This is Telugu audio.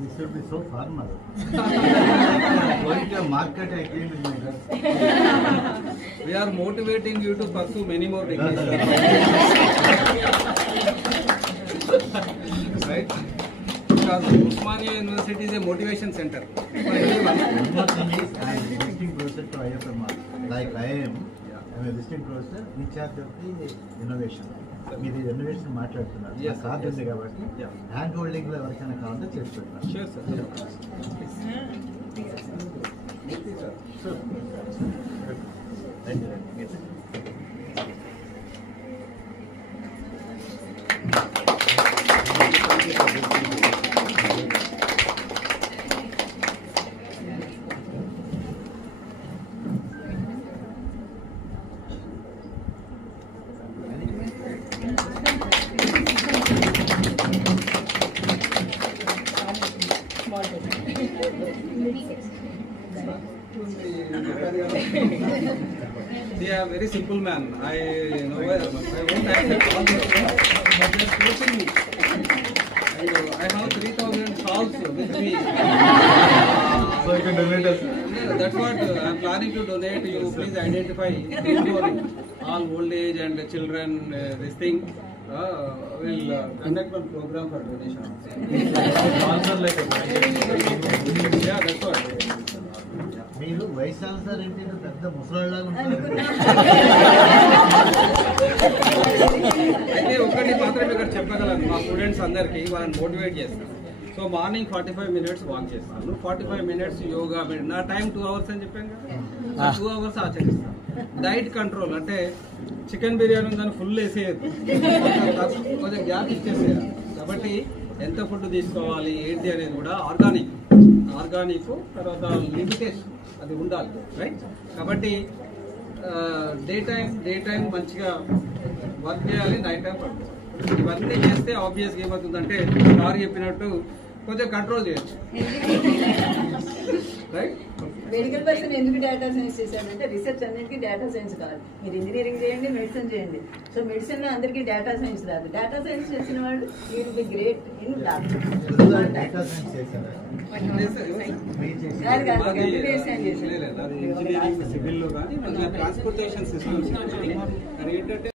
This should be so formal. Going to a market, I came in my dress. We are motivating you to pursue many more degrees. Right? Because Osmania University is a motivation center. One more thing is, I am visiting professor to IFMR. Like I am a visiting professor in charge of the innovation. మీరు ఇన్నోవేషన్ మాట్లాడుతున్నారు కార్డు ఉంది కాబట్టి హ్యాండ్ హోల్డింగ్ లో ఎవరికైనా కావాలంటే చేసి పెట్టాను. Sure, sir. They are very simple man. I won't accept all this, but just listen me. I have 3,000 shawls with me. So you can donate us. Yeah, that's what I am planning to donate. You please identify all old age and children. This thing will conduct one program for donation. Also like a Yeah, that's what. మీరు వయసు సార్ అంటే పెద్ద ముసలాళ్ళగా ఉంటారు. అయితే ఒకటి మాత్రం ఇక్కడ చెప్పగలను మా స్టూడెంట్స్ అందరికీ వాళ్ళని మోటివేట్ చేస్తాను. సో మార్నింగ్ 45 minutes వాక్ చేస్తాను, 45 minutes యోగా. నా టైం 2 hours అని చెప్పాను కదా, 2 hours ఆచరిస్తాను. డైట్ కంట్రోల్ అంటే చికెన్ బిర్యానీ దాన్ని ఫుల్ వేసేయద్దు, కొంచెం గ్యాప్ ఇచ్చేసేయాలి. కాబట్టి ఎంత ఫుడ్ తీసుకోవాలి ఏంటి అనేది కూడా ఆర్గానిక్ తర్వాత లిమిటేషన్ అది ఉండాలి, రైట్? కాబట్టి డే టైం మంచిగా వర్క్ చేయాలి, నైట్ టైం పడుకోవాలి. ఇవన్నీ చేస్తే ఆబ్వియస్గా ఏమవుతుందంటే సార్ చెప్పినట్టు కొంచెం కంట్రోల్ చేయొచ్చు, రైట్? మెడికల్ పర్సన్ ఎందుకు డేటా సైన్స్ చేశానంటే రీసెర్చ్ అన్నింటికి డేటా సైన్స్ కాదు. మీరు ఇంజనీరింగ్ చేయండి, మెడిసిన్ చేయండి. సో మెడిసిన్ లో అందరికీ డేటా సైన్స్ రాదు. డేటా సైన్స్ చేసిన వాడు will be great in doctor. Data science చేశారా? ఇంజనీరింగ్ సివిల్ లో కానీ ట్రాన్స్పోర్టేషన్ సిస్టమ్స్ ఏంటంటే